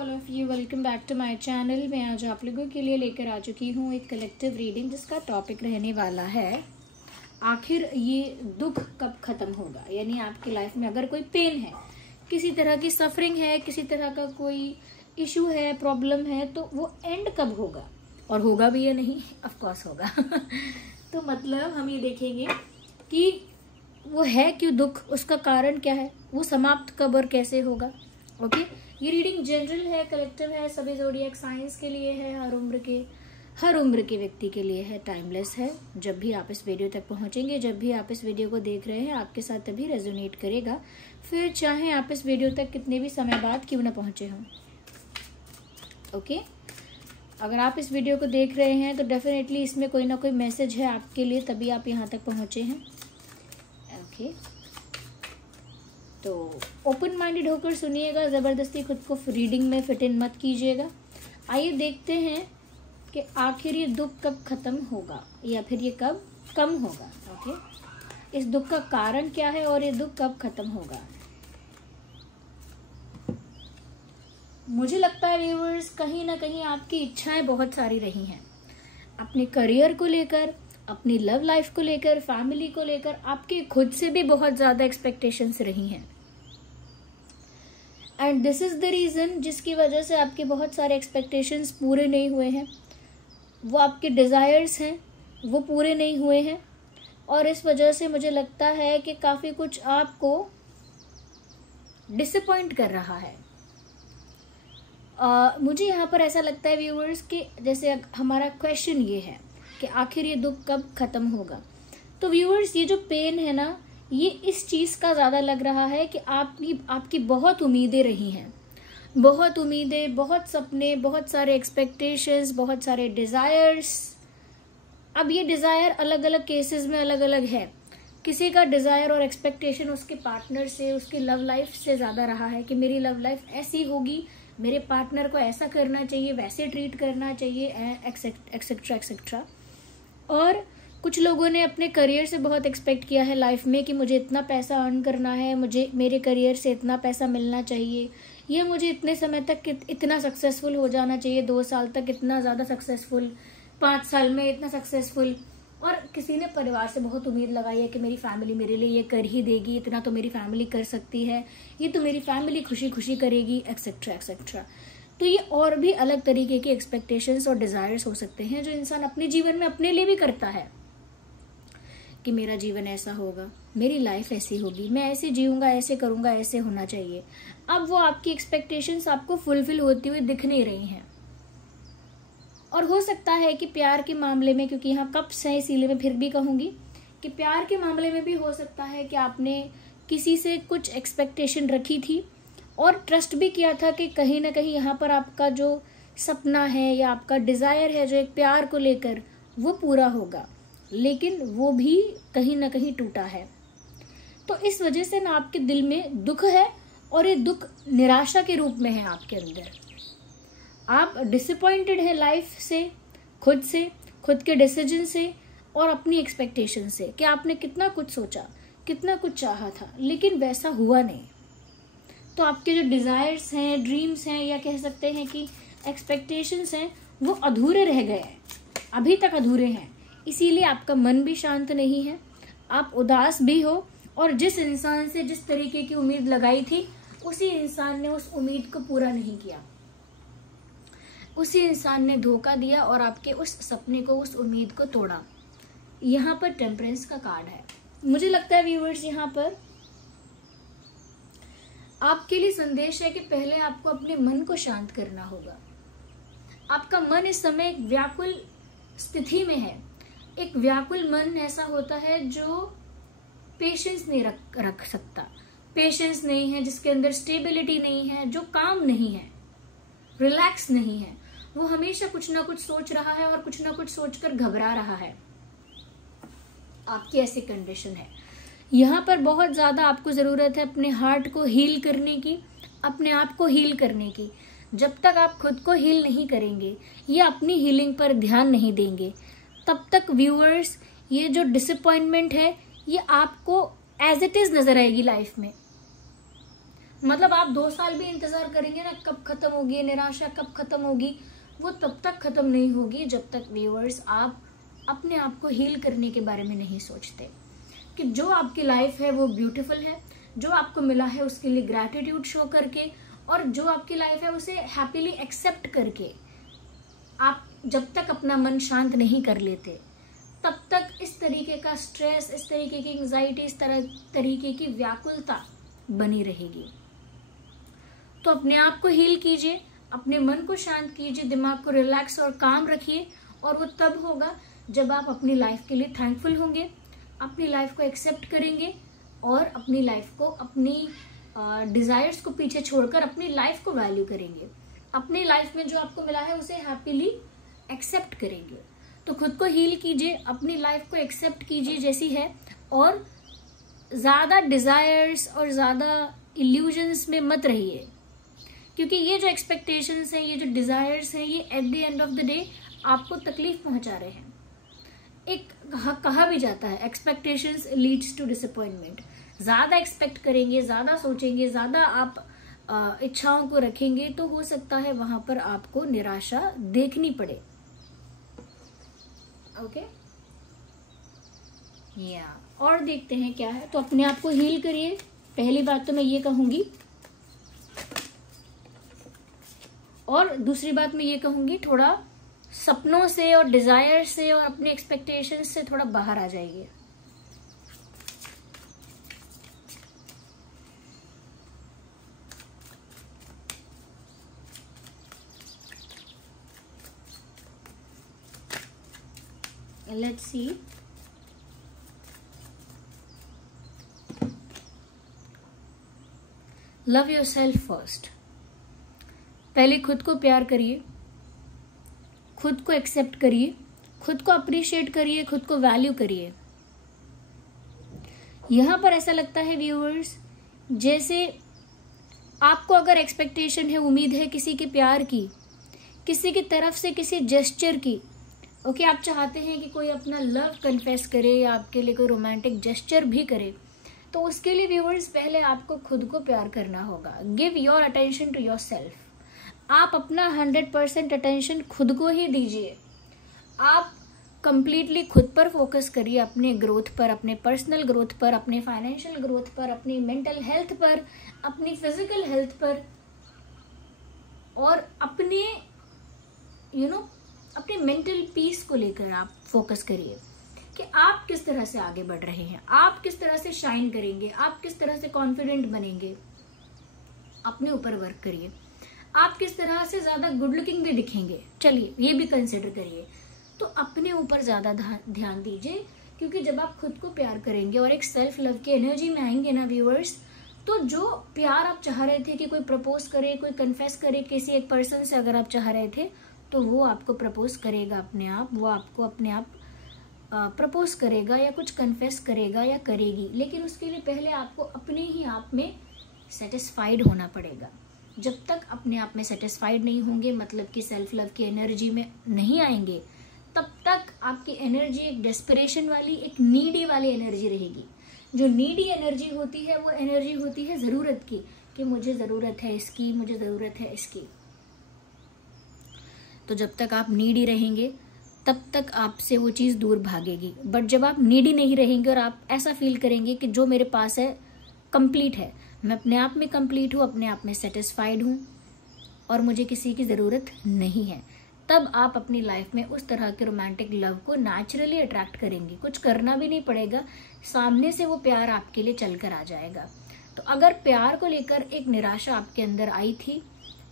All of you, welcome back to my channel. मैं आज आप लोगों के लिए लेकर आ चुकी हूँ एक कलेक्टिव रीडिंग जिसका टॉपिक रहने वाला है आखिर ये दुख कब खत्म होगा। यानी आपकी लाइफ में अगर कोई पेन है, किसी तरह की सफरिंग है, किसी तरह का कोई इशू है, प्रॉब्लम है, तो वो एंड कब होगा और होगा भी या नहीं। ऑफ कोर्स होगा। तो मतलब हम ये देखेंगे कि वो है क्यों दुख, उसका कारण क्या है, वो समाप्त कब और कैसे होगा। ओके, ये रीडिंग जनरल है, कलेक्टिव है, सभी ज़ोडिएक साइंस के लिए है, हर उम्र के व्यक्ति के लिए है, टाइमलेस है। जब भी आप इस वीडियो तक पहुंचेंगे, जब भी आप इस वीडियो को देख रहे हैं, आपके साथ तभी रेजोनेट करेगा, फिर चाहे आप इस वीडियो तक कितने भी समय बाद क्यों ना पहुंचे हों। ओके, अगर आप इस वीडियो को देख रहे हैं तो डेफिनेटली इसमें कोई ना कोई मैसेज है आपके लिए, तभी आप यहाँ तक पहुँचे हैं। ओके, तो ओपन माइंडेड होकर सुनिएगा, ज़बरदस्ती खुद को रीडिंग में फिट इन मत कीजिएगा। आइए देखते हैं कि आखिर ये दुख कब खत्म होगा या फिर ये कब कम होगा। ओके, इस दुख का कारण क्या है और ये दुख कब खत्म होगा। मुझे लगता है व्यूअर्स, कहीं ना कहीं आपकी इच्छाएं बहुत सारी रही हैं, अपने करियर को लेकर, अपनी लव लाइफ को लेकर, फैमिली को लेकर, आपके खुद से भी बहुत ज्यादा एक्सपेक्टेशंस रही हैं। And this is the reason जिसकी वजह से आपके बहुत सारे एक्सपेक्टेशंस पूरे नहीं हुए हैं, वो आपके डिजायर्स हैं वो पूरे नहीं हुए हैं, और इस वजह से मुझे लगता है कि काफी कुछ आपको डिसअपॉइंट कर रहा है। मुझे यहाँ पर ऐसा लगता है व्यूअर्स कि जैसे हमारा क्वेश्चन ये है कि आखिर ये दुख कब खत्म होगा, तो व्यूअर्स ये जो पेन है ना, ये इस चीज का ज्यादा लग रहा है कि आपकी बहुत उम्मीदें रही हैं, बहुत उम्मीदें, बहुत सपने, बहुत सारे एक्सपेक्टेशंस, बहुत सारे डिजायर्स। अब ये डिजायर अलग अलग केसेस में अलग अलग है। किसी का डिजायर और एक्सपेक्टेशन उसके पार्टनर से, उसकी लव लाइफ से ज्यादा रहा है कि मेरी लव लाइफ ऐसी होगी, मेरे पार्टनर को ऐसा करना चाहिए, वैसे ट्रीट करना चाहिए, एक्सेट्रा एक्सेट्रा। और कुछ लोगों ने अपने करियर से बहुत एक्सपेक्ट किया है लाइफ में कि मुझे इतना पैसा अर्न करना है, मुझे मेरे करियर से इतना पैसा मिलना चाहिए, ये मुझे इतने समय तक इतना सक्सेसफुल हो जाना चाहिए, 2 साल तक इतना ज़्यादा सक्सेसफुल, 5 साल में इतना सक्सेसफुल। और किसी ने परिवार से बहुत उम्मीद लगाई है कि मेरी फैमिली मेरे लिए ये कर ही देगी, इतना तो मेरी फैमिली कर सकती है, ये तो मेरी फैमिली खुशी खुशी करेगी, एक्सेट्रा एक्सेट्रा। तो ये और भी अलग तरीके के एक्सपेक्टेशंस और डिजायर्स हो सकते हैं जो इंसान अपने जीवन में अपने लिए भी करता है कि मेरा जीवन ऐसा होगा, मेरी लाइफ ऐसी होगी, मैं ऐसे जीऊंगा, ऐसे करूंगा, ऐसे होना चाहिए। अब वो आपकी एक्सपेक्टेशंस आपको फुलफिल होती हुई दिख नहीं रही हैं। और हो सकता है कि प्यार के मामले में, क्योंकि यहाँ कप्स है इसीलिए मैं फिर भी कहूंगी कि प्यार के मामले में भी हो सकता है कि आपने किसी से कुछ एक्सपेक्टेशन रखी थी और ट्रस्ट भी किया था कि कहीं ना कहीं यहाँ पर आपका जो सपना है या आपका डिजायर है जो एक प्यार को लेकर, वो पूरा होगा, लेकिन वो भी कहीं ना कहीं टूटा है। तो इस वजह से ना आपके दिल में दुख है, और ये दुख निराशा के रूप में है आपके अंदर। आप डिसअपॉइंटेड है लाइफ से, खुद के डिसीजन से और अपनी एक्सपेक्टेशन से कि आपने कितना कुछ सोचा, कितना कुछ चाहा था, लेकिन वैसा हुआ नहीं। तो आपके जो डिजायर्स हैं, ड्रीम्स हैं, या कह सकते हैं कि एक्सपेक्टेशंस हैं, वो अधूरे रह गए हैं, अभी तक अधूरे हैं। इसीलिए आपका मन भी शांत नहीं है, आप उदास भी हो, और जिस इंसान से जिस तरीके की उम्मीद लगाई थी, उसी इंसान ने उस उम्मीद को पूरा नहीं किया, उसी इंसान ने धोखा दिया और आपके उस सपने को, उस उम्मीद को तोड़ा। यहाँ पर टेम्परेंस का कार्ड है। मुझे लगता है व्यूअर्स, यहाँ पर आपके लिए संदेश है कि पहले आपको अपने मन को शांत करना होगा। आपका मन इस समय एक व्याकुल स्थिति में है। एक व्याकुल मन ऐसा होता है जो पेशेंस नहीं रख सकता, पेशेंस नहीं है, जिसके अंदर स्टेबिलिटी नहीं है, जो काम नहीं है, रिलैक्स नहीं है, वो हमेशा कुछ ना कुछ सोच रहा है और कुछ ना कुछ सोचकर घबरा रहा है। आपकी ऐसी कंडीशन है। यहाँ पर बहुत ज्यादा आपको जरूरत है अपने हार्ट को हील करने की, अपने आप को हील करने की। जब तक आप खुद को हील नहीं करेंगे या अपनी हीलिंग पर ध्यान नहीं देंगे, तब तक व्यूअर्स ये जो डिसअपॉइंटमेंट है ये आपको एज इट इज नजर आएगी लाइफ में। मतलब आप 2 साल भी इंतजार करेंगे ना, कब खत्म होगी निराशा, कब खत्म होगी, वो तब तक खत्म नहीं होगी जब तक व्यूअर्स आप अपने आप को हील करने के बारे में नहीं सोचते कि जो आपकी लाइफ है वो ब्यूटीफुल है, जो आपको मिला है उसके लिए ग्रैटिट्यूड शो करके, और जो आपकी लाइफ है उसे हैप्पीली एक्सेप्ट करके आप जब तक अपना मन शांत नहीं कर लेते तब तक इस तरीके का स्ट्रेस, इस तरीके की एंजाइटी, इस तरीके की व्याकुलता बनी रहेगी। तो अपने आप को हील कीजिए, अपने मन को शांत कीजिए, दिमाग को रिलैक्स और काम रखिए, और वो तब होगा जब आप अपनी लाइफ के लिए थैंकफुल होंगे, अपनी लाइफ को एक्सेप्ट करेंगे और अपनी लाइफ को, अपनी डिजायर्स को पीछे छोड़कर अपनी लाइफ को वैल्यू करेंगे, अपनी लाइफ में जो आपको मिला है उसे हैप्पीली एक्सेप्ट करेंगे। तो खुद को हील कीजिए, अपनी लाइफ को एक्सेप्ट कीजिए जैसी है, और ज्यादा डिजायर्स और ज्यादा इल्यूजन्स में मत रहिए, क्योंकि ये जो एक्सपेक्टेशंस हैं, ये जो डिजायर्स हैं, ये at the end of the day आपको तकलीफ पहुंचा रहे हैं। एक कहा भी जाता है, एक्सपेक्टेशंस लीड्स टू डिसअपॉइंटमेंट। ज्यादा एक्सपेक्ट करेंगे, ज्यादा सोचेंगे, ज्यादा आप इच्छाओं को रखेंगे तो हो सकता है वहां पर आपको निराशा देखनी पड़े। ओके, या और देखते हैं क्या है। तो अपने आप को हील करिए, पहली बात तो मैं ये कहूंगी, और दूसरी बात मैं ये कहूंगी, थोड़ा सपनों से और डिजायर से और अपने एक्सपेक्टेशंस से थोड़ा बाहर आ जाइए। Let's see. Love yourself first. पहले खुद को प्यार करिए, खुद को एक्सेप्ट करिए, खुद को अप्रिशिएट करिए, खुद को वैल्यू करिए। यहां पर ऐसा लगता है व्यूअर्स, जैसे आपको अगर एक्सपेक्टेशन है, उम्मीद है किसी के प्यार की, किसी की तरफ से किसी जेस्चर की, ओके, आप चाहते हैं कि कोई अपना लव कन्फेस करे या आपके लिए कोई रोमांटिक जेस्चर भी करे, तो उसके लिए व्यूअर्स पहले आपको खुद को प्यार करना होगा। Give your attention to yourself. आप अपना 100% अटेंशन खुद को ही दीजिए। आप कंप्लीटली खुद पर फोकस करिए, अपने ग्रोथ पर, अपने पर्सनल ग्रोथ पर, अपने फाइनेंशियल ग्रोथ पर, अपनी मेंटल हेल्थ पर, अपनी फिजिकल हेल्थ पर, और अपने अपने मेंटल पीस को लेकर आप फोकस करिए कि आप किस तरह से आगे बढ़ रहे हैं, आप किस तरह से शाइन करेंगे, आप किस तरह से कॉन्फिडेंट बनेंगे। अपने ऊपर वर्क करिए। आप किस तरह से ज्यादा गुड लुकिंग भी दिखेंगे, चलिए ये भी कंसिडर करिए। तो अपने ऊपर ज्यादा ध्यान दीजिए, क्योंकि जब आप खुद को प्यार करेंगे और एक सेल्फ लव की एनर्जी में आएंगे ना व्यूअर्स, तो जो प्यार आप चाह रहे थे कि कोई प्रपोज करे, कोई कन्फेस करे, किसी एक पर्सन से अगर आप चाह रहे थे, तो वो आपको प्रपोज करेगा अपने आप, वो आपको अपने आप प्रपोज करेगा या कुछ कन्फेस करेगा या करेगी। लेकिन उसके लिए पहले आपको अपने ही आप में सेटिस्फाइड होना पड़ेगा। जब तक अपने आप में सेटिस्फाइड नहीं होंगे, मतलब कि सेल्फ लव की एनर्जी में नहीं आएंगे, तब तक आपकी एनर्जी एक डेस्परेशन वाली, एक नीडी वाली एनर्जी रहेगी। जो नीडी एनर्जी होती है वो एनर्जी होती है जरूरत की, कि मुझे जरूरत है इसकी, मुझे जरूरत है इसकी। तो जब तक आप नीडी रहेंगे तब तक आपसे वो चीज़ दूर भागेगी। बट जब आप नीडी नहीं रहेंगे और आप ऐसा फील करेंगे कि जो मेरे पास है कंप्लीट है, मैं अपने आप में कंप्लीट हूँ, अपने आप में सेटिस्फाइड हूँ और मुझे किसी की ज़रूरत नहीं है, तब आप अपनी लाइफ में उस तरह के रोमांटिक लव को नेचुरली अट्रैक्ट करेंगे। कुछ करना भी नहीं पड़ेगा, सामने से वो प्यार आपके लिए चल कर आ जाएगा। तो अगर प्यार को लेकर एक निराशा आपके अंदर आई थी,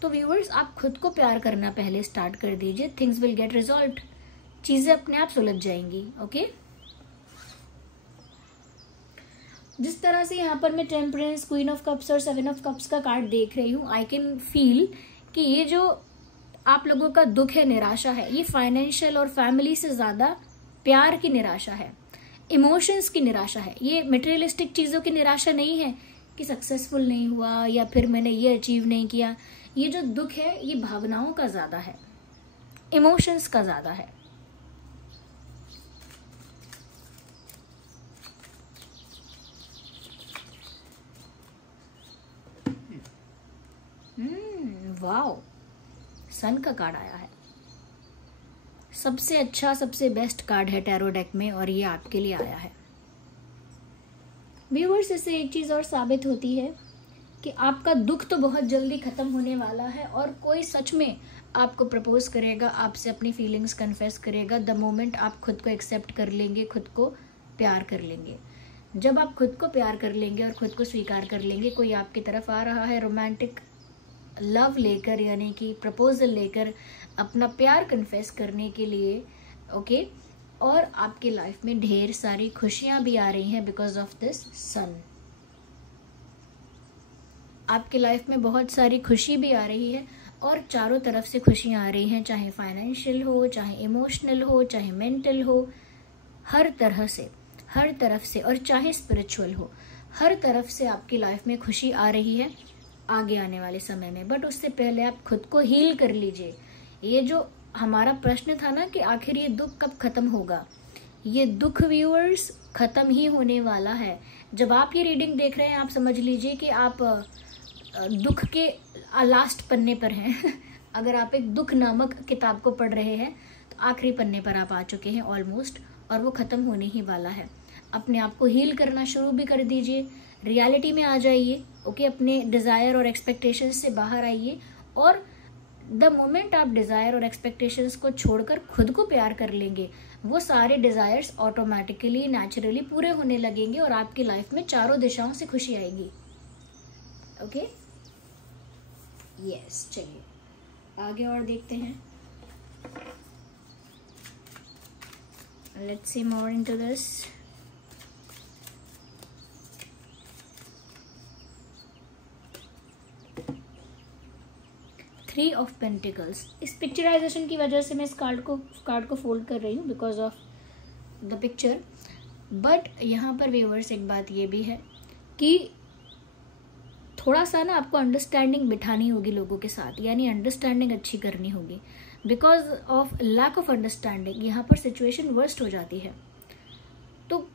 तो व्यूअर्स आप खुद को प्यार करना पहले स्टार्ट कर दीजिए। थिंग्स विल गेट रिजॉल्व्ड, चीजें अपने आप सुलझ जाएंगी। ओके, जिस तरह से यहाँ पर मैं टेम्परेंस, क्वीन ऑफ कप्स और 7 ऑफ कप्स का कार्ड देख रही हूँ, आई कैन फील कि ये जो आप लोगों का दुख है, निराशा है, ये फाइनेंशियल और फैमिली से ज्यादा प्यार की निराशा है, इमोशंस की निराशा है। ये मटेरियलिस्टिक चीजों की निराशा नहीं है कि सक्सेसफुल नहीं हुआ या फिर मैंने ये अचीव नहीं किया। ये जो दुख है ये भावनाओं का ज्यादा है, इमोशंस का ज्यादा है। वाओ, सन का कार्ड आया है। सबसे अच्छा, सबसे बेस्ट कार्ड है टैरो डेक में, और ये आपके लिए आया है। व्यूअर्स, इससे एक चीज और साबित होती है कि आपका दुख तो बहुत जल्दी खत्म होने वाला है, और कोई सच में आपको प्रपोज करेगा, आपसे अपनी फीलिंग्स कन्फेस करेगा द मोमेंट आप खुद को एक्सेप्ट कर लेंगे, खुद को प्यार कर लेंगे। जब आप खुद को प्यार कर लेंगे और खुद को स्वीकार कर लेंगे, कोई आपकी तरफ आ रहा है रोमांटिक लव लेकर, यानी कि प्रपोजल लेकर, अपना प्यार कन्फेस करने के लिए, ओके, और आपकी लाइफ में ढेर सारी खुशियां भी आ रही हैं बिकॉज ऑफ दिस सन। आपकी लाइफ में बहुत सारी खुशी भी आ रही है, और चारों तरफ से खुशियां आ रही हैं, चाहे फाइनेंशियल हो, चाहे इमोशनल हो, चाहे मेंटल हो, हर तरह से, हर तरफ से, और चाहे स्पिरिचुअल हो, हर तरफ से आपकी लाइफ में खुशी आ रही है आगे आने वाले समय में। बट उससे पहले आप खुद को हील कर लीजिए। ये जो हमारा प्रश्न था ना कि आखिर ये दुख कब खत्म होगा, ये दुख व्यूअर्स खत्म ही होने वाला है। जब आप ये रीडिंग देख रहे हैं, आप समझ लीजिए कि आप दुख के लास्ट पन्ने पर हैं। अगर आप एक दुख नामक किताब को पढ़ रहे हैं तो आखिरी पन्ने पर आप आ चुके हैं ऑलमोस्ट, और वो खत्म होने ही वाला है। अपने आप को हील करना शुरू भी कर दीजिए, रियलिटी में आ जाइए, ओके, अपने डिजायर और एक्सपेक्टेशंस से बाहर आइए, और द मोमेंट आप डिजायर और एक्सपेक्टेशंस को छोड़कर खुद को प्यार कर लेंगे, वो सारे डिजायर्स ऑटोमेटिकली नेचुरली पूरे होने लगेंगे, और आपकी लाइफ में चारों दिशाओं से खुशी आएगी। ओके, यस, चलिए आगे और देखते हैं। Let's see more into this. Three of pentacles. इस पिक्चराइजेशन की वजह से मैं इस कार्ड को फोल्ड कर रही हूँ because of the picture. But यहाँ पर व्यूअर्स एक बात ये भी है कि थोड़ा सा ना आपको अंडरस्टैंडिंग बिठानी होगी लोगों के साथ, यानी अंडरस्टैंडिंग अच्छी करनी होगी। Because of lack of understanding यहाँ पर सिचुएशन वर्स्ट हो जाती है। तो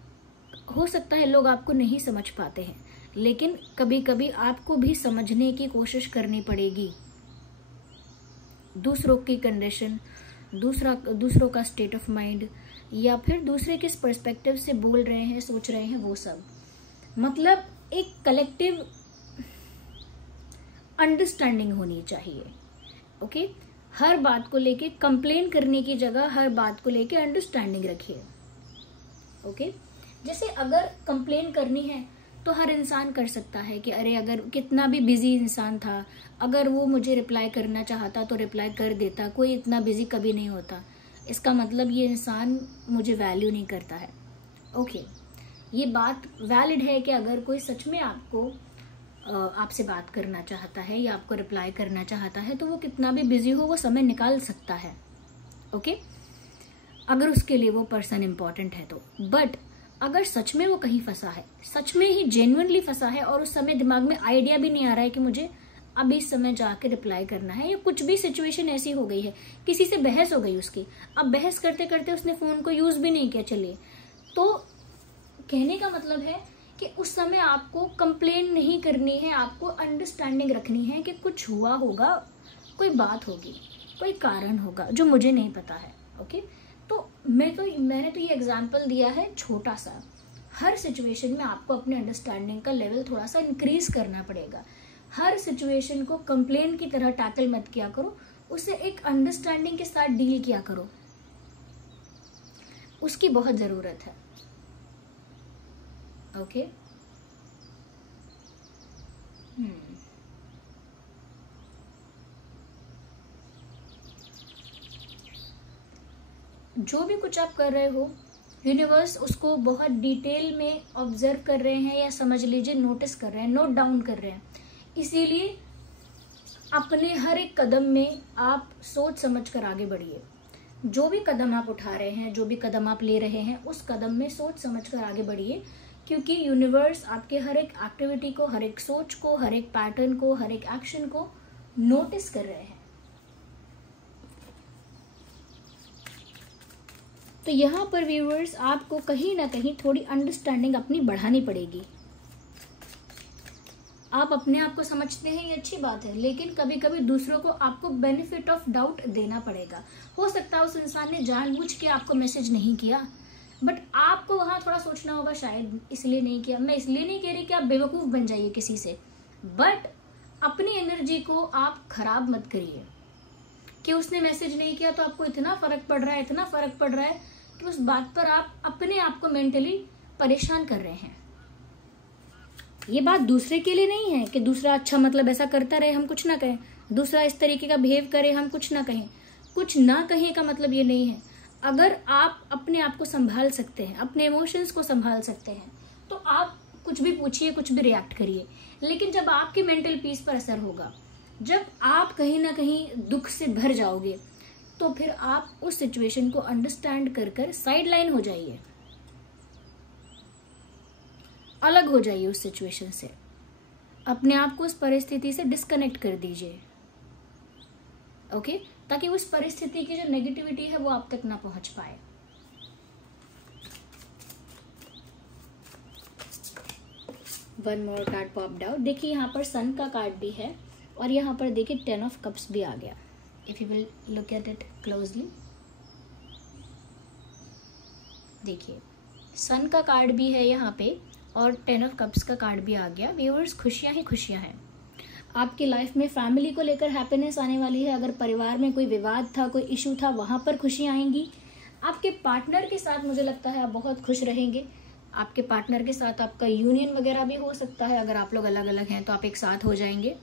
हो सकता है लोग आपको नहीं समझ पाते हैं, लेकिन कभी कभी आपको भी समझने की कोशिश करनी पड़ेगी। दूसरों की कंडीशन, दूसरों का स्टेट ऑफ माइंड, या फिर दूसरे किस पर्सपेक्टिव से बोल रहे हैं, सोच रहे हैं, वो सब। मतलब एक कलेक्टिव अंडरस्टैंडिंग होनी चाहिए। ओके, हर बात को लेके कंप्लेन करने की जगह हर बात को लेके अंडरस्टैंडिंग रखिए। ओके, जैसे अगर कंप्लेन करनी है तो हर इंसान कर सकता है कि अरे, अगर कितना भी बिजी इंसान था, अगर वो मुझे रिप्लाई करना चाहता तो रिप्लाई कर देता, कोई इतना बिजी कभी नहीं होता, इसका मतलब ये इंसान मुझे वैल्यू नहीं करता है। ओके, ये बात वैलिड है कि अगर कोई सच में आपसे बात करना चाहता है या आपको रिप्लाई करना चाहता है तो वो कितना भी बिजी हो वो समय निकाल सकता है। ओके, अगर उसके लिए वो पर्सन इम्पोर्टेंट है तो। बट अगर सच में वो कहीं फंसा है, सच में ही जेन्युइनली फंसा है, और उस समय दिमाग में आइडिया भी नहीं आ रहा है कि मुझे अभी इस समय जाके रिप्लाई करना है, या कुछ भी सिचुएशन ऐसी हो गई है, किसी से बहस हो गई उसकी, अब बहस करते करते उसने फोन को यूज भी नहीं किया, चलिए, तो कहने का मतलब है कि उस समय आपको कंप्लेन नहीं करनी है, आपको अंडरस्टैंडिंग रखनी है कि कुछ हुआ होगा, कोई बात होगी, कोई कारण होगा जो मुझे नहीं पता है। ओके, तो मैंने तो ये एग्जांपल दिया है छोटा सा। हर सिचुएशन में आपको अपने अंडरस्टैंडिंग का लेवल थोड़ा सा इंक्रीज करना पड़ेगा। हर सिचुएशन को कंप्लेन की तरह टैकल मत किया करो, उसे एक अंडरस्टैंडिंग के साथ डील किया करो, उसकी बहुत जरूरत है। ओके, जो भी कुछ आप कर रहे हो, यूनिवर्स उसको बहुत डिटेल में ऑब्जर्व कर रहे हैं, या समझ लीजिए नोटिस कर रहे हैं, नोट डाउन कर रहे हैं। इसीलिए अपने हर एक कदम में आप सोच समझ कर आगे बढ़िए। जो भी कदम आप उठा रहे हैं, जो भी कदम आप ले रहे हैं, उस कदम में सोच समझ कर आगे बढ़िए, क्योंकि यूनिवर्स आपके हर एक एक्टिविटी को, हर एक सोच को, हर एक पैटर्न को, हर एक एक्शन को नोटिस कर रहे हैं। तो यहाँ पर व्यूअर्स आपको कहीं ना कहीं थोड़ी अंडरस्टैंडिंग अपनी बढ़ानी पड़ेगी। आप अपने आप को समझते हैं, ये अच्छी बात है, लेकिन कभी कभी दूसरों को आपको बेनिफिट ऑफ डाउट देना पड़ेगा। हो सकता है उस इंसान ने जानबूझ के आपको मैसेज नहीं किया, बट आपको वहां थोड़ा सोचना होगा, शायद इसलिए नहीं किया। मैं इसलिए नहीं कह रही कि आप बेवकूफ बन जाइए किसी से, बट अपनी एनर्जी को आप खराब मत करिए कि उसने मैसेज नहीं किया तो आपको इतना फर्क पड़ रहा है, इतना फर्क पड़ रहा है कि उस बात पर आप अपने आप को मेंटली परेशान कर रहे हैं। ये बात दूसरे के लिए नहीं है कि दूसरा अच्छा मतलब ऐसा करता रहे हम कुछ ना कहें, दूसरा इस तरीके का बिहेव करे हम कुछ ना कहें। कुछ ना कहें का मतलब ये नहीं है। अगर आप अपने आप को संभाल सकते हैं, अपने इमोशंस को संभाल सकते हैं, तो आप कुछ भी पूछिए, कुछ भी रिएक्ट करिए। लेकिन जब आपकी मेंटल पीस पर असर होगा, जब आप कहीं ना कहीं दुख से भर जाओगे, तो फिर आप उस सिचुएशन को अंडरस्टैंड कर कर साइड लाइन हो जाइए, अलग हो जाइए उस सिचुएशन से, अपने आप को उस परिस्थिति से डिस्कनेक्ट कर दीजिए, ओके, ताकि उस परिस्थिति की जो नेगेटिविटी है वो आप तक ना पहुंच पाए। One more card popped out. देखिए यहाँ पर सन का कार्ड भी है और यहाँ पर देखिए 10 ऑफ कप्स भी आ गया। If you will look at it closely, देखिए सन का कार्ड भी है यहाँ पे और 10 ऑफ कप्स का कार्ड भी आ गया। व्यूअर्स, खुशियाँ ही खुशियाँ हैं। आपकी लाइफ में फैमिली को लेकर हैप्पीनेस आने वाली है। अगर परिवार में कोई विवाद था, कोई इशू था, वहां पर खुशियाँ आएंगी। आपके पार्टनर के साथ मुझे लगता है आप बहुत खुश रहेंगे। आपके पार्टनर के साथ आपका यूनियन वगैरह भी हो सकता है। अगर आप लोग अलग अलग हैं तो आप एक साथ हो जाएंगे।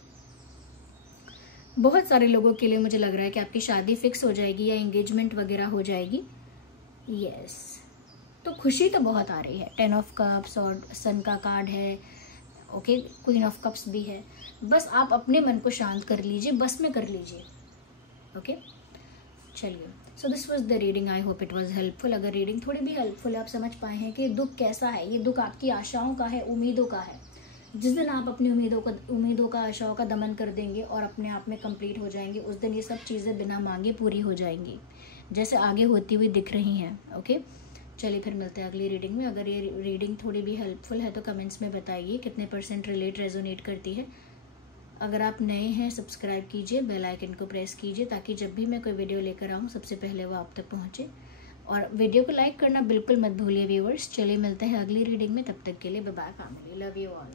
बहुत सारे लोगों के लिए मुझे लग रहा है कि आपकी शादी फिक्स हो जाएगी या एंगेजमेंट वगैरह हो जाएगी। यस, तो खुशी तो बहुत आ रही है। 10 ऑफ कप्स और सन का कार्ड है, ओके, क्वीन ऑफ कप्स भी है। बस आप अपने मन को शांत कर लीजिए, बस में कर लीजिए, ओके। चलिए, so this was the reading. I hope it was helpful. अगर रीडिंग थोड़ी भी हेल्पफुल है, आप समझ पाए हैं कि दुख कैसा है, ये दुख आपकी आशाओं का है, उम्मीदों का है। जिस दिन आप अपनी उम्मीदों का, आशाओं का दमन कर देंगे और अपने आप में कंप्लीट हो जाएंगे, उस दिन ये सब चीज़ें बिना मांगे पूरी हो जाएंगी, जैसे आगे होती हुई दिख रही हैं, ओके। चलिए फिर मिलते हैं अगली रीडिंग में। अगर ये रीडिंग थोड़ी भी हेल्पफुल है तो कमेंट्स में बताइए कितने % रिलेट रेजोनेट करती है। अगर आप नए हैं, सब्सक्राइब कीजिए, बेल आइकन को प्रेस कीजिए ताकि जब भी मैं कोई वीडियो लेकर आऊँ सबसे पहले वो आप तक पहुँचे। और वीडियो को लाइक करना बिल्कुल मत भूलिए व्यूअर्स। चलिए मिलते हैं अगली रीडिंग में, तब तक के लिए bye bye family, love you all.